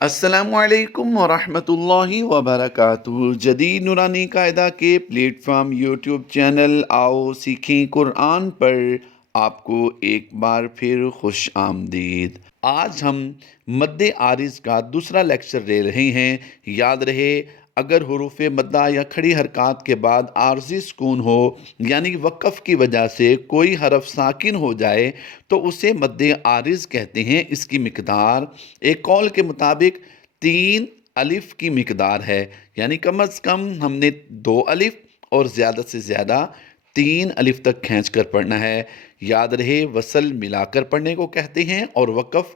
अस्सलामु अलैकुम वरहमतुल्लाहि वबरकातुहू। जदीद नूरानी कायदा के प्लेटफॉर्म यूट्यूब चैनल आओ सीखें कुरान पर आपको एक बार फिर खुश आमदीद। आज हम मद्दे आरिज़ का दूसरा लेक्चर ले रहे हैं। याद रहे, अगर हुरूफ़ मद्दा या खड़ी हरकत के बाद आर्ज़ी सुकून हो यानी वक़फ़ की वजह से कोई हरफ साकिन हो जाए तो उसे मद्दे आरिज़ कहते हैं। इसकी मिक़दार एक कौल के मुताबिक 3 अलिफ़ की मिक़दार है, यानी कम अज़ कम हमने 2 अलिफ़ और ज़्यादा से ज़्यादा 3 अलिफ़ तक खींच कर पढ़ना है। याद रहे, वसल मिलाकर पढ़ने को कहते हैं और वक़फ़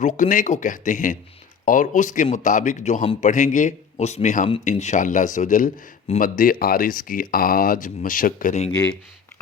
रुकने को कहते हैं, और उसके मुताबिक जो हम पढ़ेंगे उसमें हम इंशाअल्लाह अज़्ज़वजल मद्दे आरिज़ की आज मशक़ करेंगे।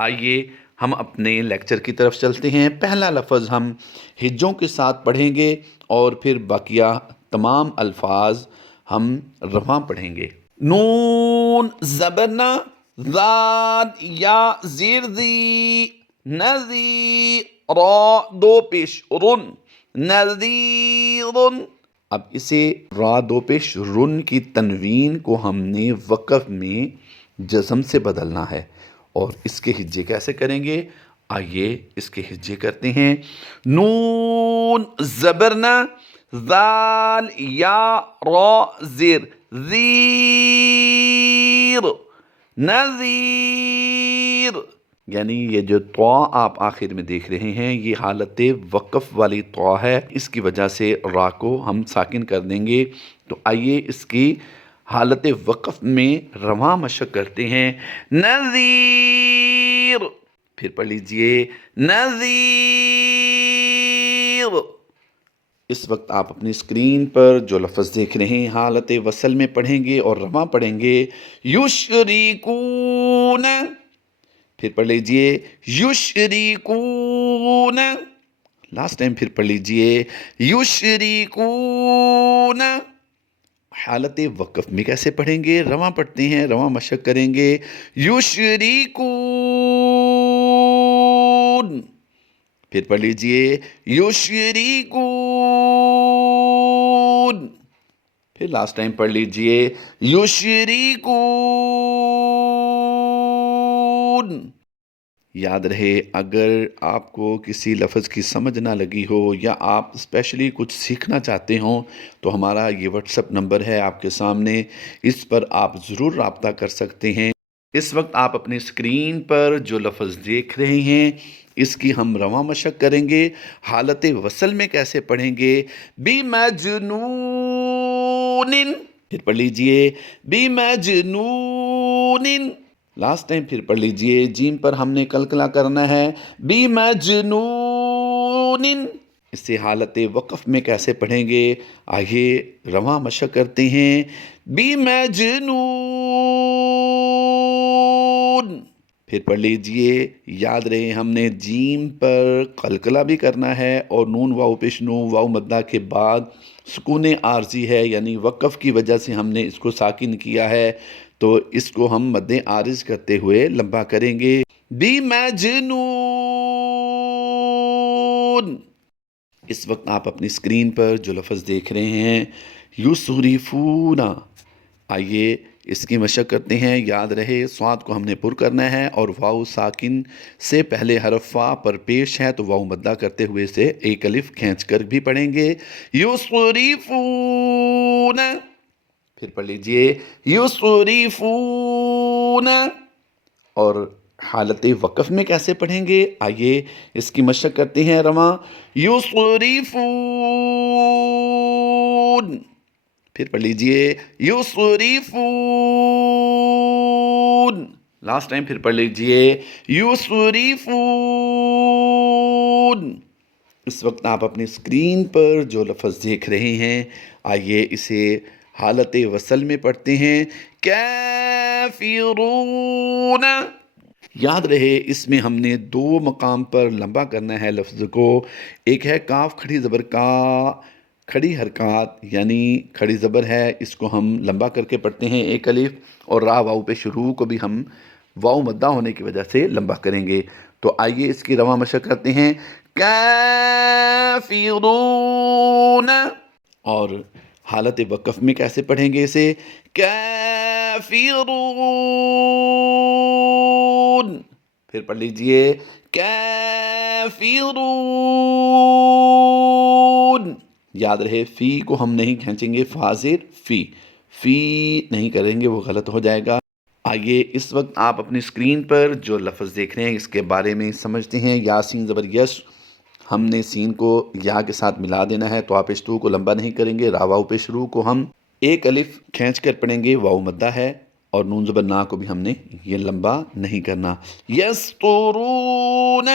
आइए हम अपने लेक्चर की तरफ चलते हैं। पहला लफ्ज़ हम हिज्जों के साथ पढ़ेंगे और फिर बाकिया तमाम अल्फाज हम रवां पढ़ेंगे। नून ज़बरना ज़ाद या ज़ीर ज़ी नज़ी रा दो पेश रुन नज़ीरुन। अब इसे रा दो पेश रुन की तनवीन को हमने वक़फ़ में जज़म से बदलना है, और इसके हिज्जे कैसे करेंगे? आइए इसके हिज्जे करते हैं। नून ज़बरना ज़ाल या रा ज़िर ज़ीर नज़ीर, यानी ये जो तौ आप आखिर में देख रहे हैं ये हालत वक़फ़ वाली तौ है, इसकी वजह से रा को हम साकिन कर देंगे। तो आइए इसकी हालत वक़फ़ में रवां मशक़ करते हैं। नज़ीर, फिर पढ़ लीजिए नज़ीर। इस वक्त आप अपनी स्क्रीन पर जो लफ्ज़ देख रहे हैं हालत वसल में पढ़ेंगे और रवां पढ़ेंगे। युशरिकून, फिर पढ़ लीजिए युशरिकून। लास्ट टाइम फिर पढ़ लीजिए युशरिकून। हालत वक़फ़ में कैसे पढ़ेंगे? रवां पढ़ते हैं, रवां मशक़ करेंगे। युशरिकून, फिर पढ़ लीजिए युशरिकून। फिर लास्ट टाइम पढ़ लीजिए युशरिकून। याद रहे, अगर आपको किसी लफ्ज़ की समझ ना लगी हो या आप स्पेशली कुछ सीखना चाहते हो तो हमारा ये व्हाट्सएप नंबर है आपके सामने, इस पर आप ज़रूर राब्ता कर सकते हैं। इस वक्त आप अपनी स्क्रीन पर जो लफ्ज़ देख रहे हैं इसकी हम रवां मशक़ करेंगे। हालत वसल में कैसे पढ़ेंगे? बिमजनूनिन, फिर पढ़ लीजिए बिमजनूनिन। लास्ट टाइम फिर पढ़ लीजिए, जीम पर हमने कलकला करना है। बिमजनूनिन। इसे हालत वक़फ़ में कैसे पढ़ेंगे? आइए रवां मशक़ करते हैं। बिमजनून, फिर पढ़ लीजिए। याद रहे, हमने जीम पर कलकला भी करना है और नून वाव पेश नू वाव मद्दा के बाद सुकून आर्जी है, यानी वक़फ़ की वजह से हमने इसको साकिन किया है, तो इसको हम मद्दे आरिज़ करते हुए लंबा करेंगे। बिमजनून। इस वक्त आप अपनी स्क्रीन पर जो लफ्ज़ देख रहे हैं युसरिफूना, आइए इसकी मशक़ करते हैं। याद रहे, स्वाद को हमने पुर करना है और वाव साकिन से पहले हरफ फा पर पेश है तो वाव मद्दा करते हुए से एक अलिफ खींच कर भी पढ़ेंगे। युसरिफूना, फिर पढ़ लीजिए युसरिफून। और हालत वक़फ़ में कैसे पढ़ेंगे? आइए इसकी मशक़ करते हैं रवां। युसरिफून, फिर पढ़ लीजिए युसरिफून। लास्ट टाइम फिर पढ़ लीजिए युसरिफून। इस वक्त आप अपनी स्क्रीन पर जो लफ्ज़ देख रहे हैं आइए इसे हालत वसल में पढ़ते हैं। काफ़िरून। याद रहे, इसमें हमने 2 मकाम पर लंबा करना है लफ्ज़ को। एक है काफ खड़ी ज़बर का, खड़ी हरकत यानी खड़ी ज़बर है, इसको हम लंबा करके पढ़ते हैं एक अलिफ, और रा वाव पे शुरू को भी हम वाव मद्दा होने की वजह से लंबा करेंगे। तो आइए इसकी रवां मशक़ करते हैं। काफ़िरून, और حالت وقف میں کیسے پڑھیں گے اسے؟ کافرون، پھر پڑھ لیجئے کافرون۔ یاد رہے فی کو ہم نہیں کھینچیں گے، فاضر فی نہیں کریں گے، وہ غلط ہو جائے گا۔ آئیے اس وقت آپ اپنی اسکرین پر جو لفظ دیکھ رہے ہیں اس کے بارے میں سمجھتے ہیں۔ یاسین زبر یس، ہم نے سین کو یا کے ساتھ ملا دینا ہے، تو آپ اس تو کو لمبا نہیں کریں گے۔ راواو پہ شروع کو ہم ایک الف کھینچ کر پڑھیں گے، واو مدہ ہے، اور نون زبر نا کو بھی ہم نے یہ لمبا نہیں کرنا۔ یسترون،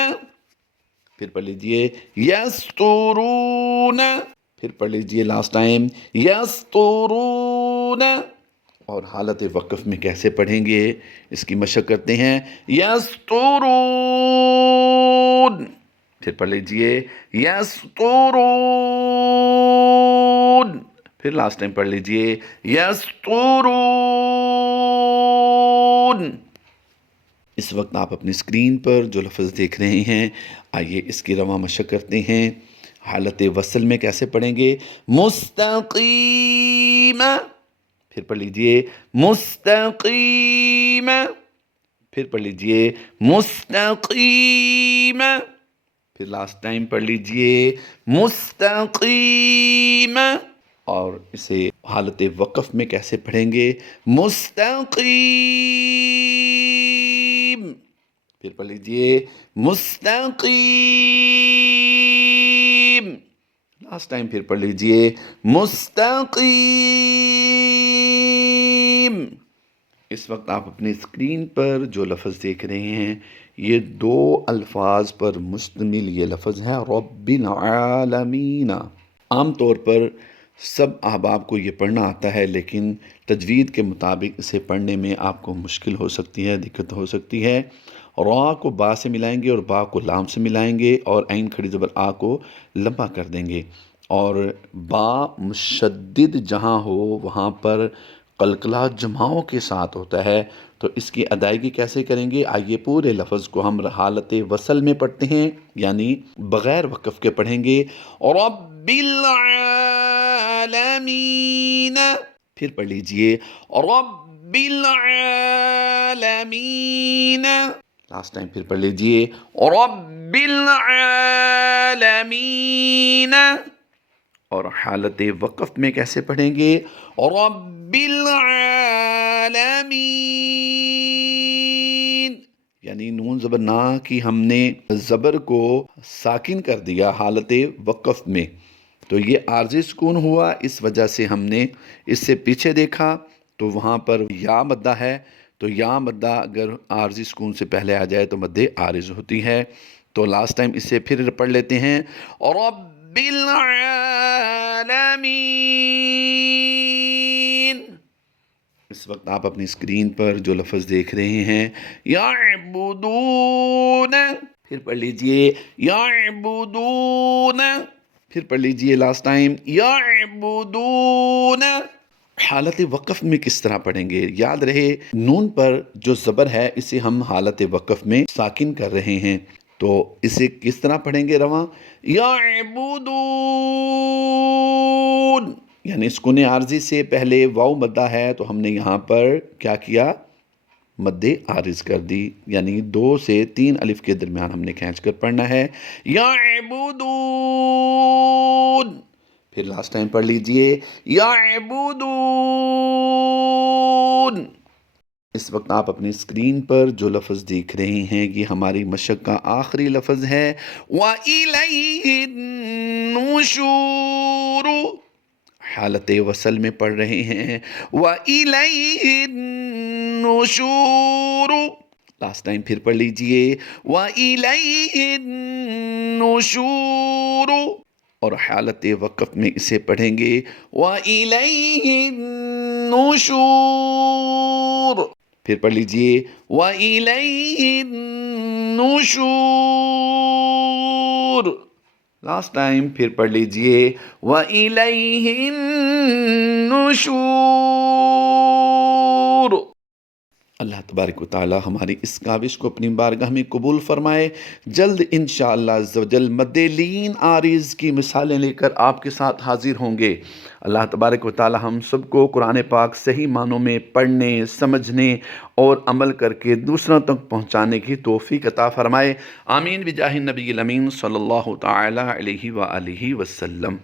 پھر پڑھ لیجئے یسترون، پھر پڑھ لیجئے لاسٹ ٹائم یسترون۔ اور حالت وقف میں کیسے پڑھیں گے اس کی مشق کرتے ہیں۔ یسترون، پھر پڑھ لیجئے یسترون، پھر لاسٹ ٹائم پڑھ لیجئے یسترون۔ اس وقت آپ اپنی اسکرین پر جو لفظ دیکھ رہے ہیں، آئیے اس کی رواں مشق کرتے ہیں۔ حالت وصل میں کیسے پڑھیں گے؟ مستقیم، پھر پڑھ لیجئے مستقیم، پھر پڑھ لیجئے مستقیم، پھر لاسٹ ٹائم پڑھ لیجئے مستقیم۔ اور اسے حالت وقف میں کیسے پڑھیں گے؟ مستقیم، پھر پڑھ لیجئے مستقیم، لاسٹ ٹائم پھر پڑھ لیجئے مستقیم۔ اس وقت آپ اپنی اسکرین پر جو لفظ دیکھ رہے ہیں، یہ دو الفاظ پر مشتمل یہ لفظ ہے، رب العالمین۔ عام طور پر سب احباب کو یہ پڑھنا آتا ہے، لیکن تجوید کے مطابق اسے پڑھنے میں آپ کو مشکل ہو سکتی ہے، دقت ہو سکتی ہے۔ را کو با سے ملائیں گے اور با کو لام سے ملائیں گے، اور عین کھڑی زبر آ کو لمبا کر دیں گے، اور با مشدد جہاں ہو وہاں پر قلقلہ جماؤں کے ساتھ ہوتا ہے۔ تو اس کی ادائیگی کیسے کریں گے؟ آئیے پورے لفظ کو ہم حالت وصل میں پڑھتے ہیں، یعنی بغیر وقف کے پڑھیں گے۔ رب العالمین، پھر پڑھ لیجئے رب العالمین، لاسٹ ٹائم پھر پڑھ لیجئے رب العالمین۔ اور حالت وقف میں کیسے پڑھیں گے؟ رب العالمین، یعنی نون زبر نا کی ہم نے زبر کو ساکن کر دیا حالت وقف میں، تو یہ عارضی سکون ہوا، اس وجہ سے ہم نے اس سے پیچھے دیکھا تو وہاں پر یا مدہ ہے، تو یا مدہ اگر عارضی سکون سے پہلے آ جائے تو مدِ عارض ہوتی ہے۔ تو لاسٹ ٹائم اس سے پھر پڑھ لیتے ہیں رب العالمین۔ اس وقت آپ اپنی اسکرین پر جو لفظ دیکھ رہے ہیں، یعبدون، پھر پڑھ لیجئے یعبدون، پھر پڑھ لیجئے لاسٹ ٹائم یعبدون۔ حالت وقف میں کس طرح پڑھیں گے؟ یاد رہے نون پر جو زبر ہے اسے ہم حالت وقف میں ساکن کر رہے ہیں، تو اسے کس طرح پڑھیں گے رواں؟ یعبدون، یعنی سکون عارضی سے پہلے واو مدہ ہے تو ہم نے یہاں پر کیا کیا؟ مد عارض کر دی، یعنی 2 سے 3 الف کے درمیان ہم نے کھینچ کر پڑھنا ہے یعبدون۔ پھر لاسٹ ٹائم پڑھ لیجئے یعبدون۔ اس وقت آپ اپنی اسکرین پر جو لفظ دیکھ رہے ہیں یہ ہماری مشق کا آخری لفظ ہے، وَإِلَيْهِ النُّشُورُ۔ حالت وصل میں پڑھ رہے ہیں وَإِلَيْهِ النُّشُورُ، لاسٹ ٹائم پھر پڑھ لیجئے وَإِلَيْهِ النُّشُورُ۔ اور حالت وقف میں اسے پڑھیں گے وَإِلَيْهِ النُّشُورُ، پھر پڑھ لیجئے وَإِلَيْهِ النُّشُورُ، لاسٹ ٹائم پھر پڑھ لیجئے وَإِلَيْهِ النُّشُورُ۔ اللہ تبارک و تعالی ہماری اس کاوش کو اپنی بارگاہ میں قبول فرمائے۔ جلد انشاءاللہ عز و جل مدلین آریز کی مثالیں لے کر آپ کے ساتھ حاضر ہوں گے۔ اللہ تبارک و تعالی ہم سب کو قرآن پاک صحیح معنوں میں پڑھنے، سمجھنے اور عمل کر کے دوسروں تک پہنچانے کی توفیق عطا فرمائے۔ آمین بجاہ النبی الامین صلی اللہ تعالی علیہ وآلہ وسلم۔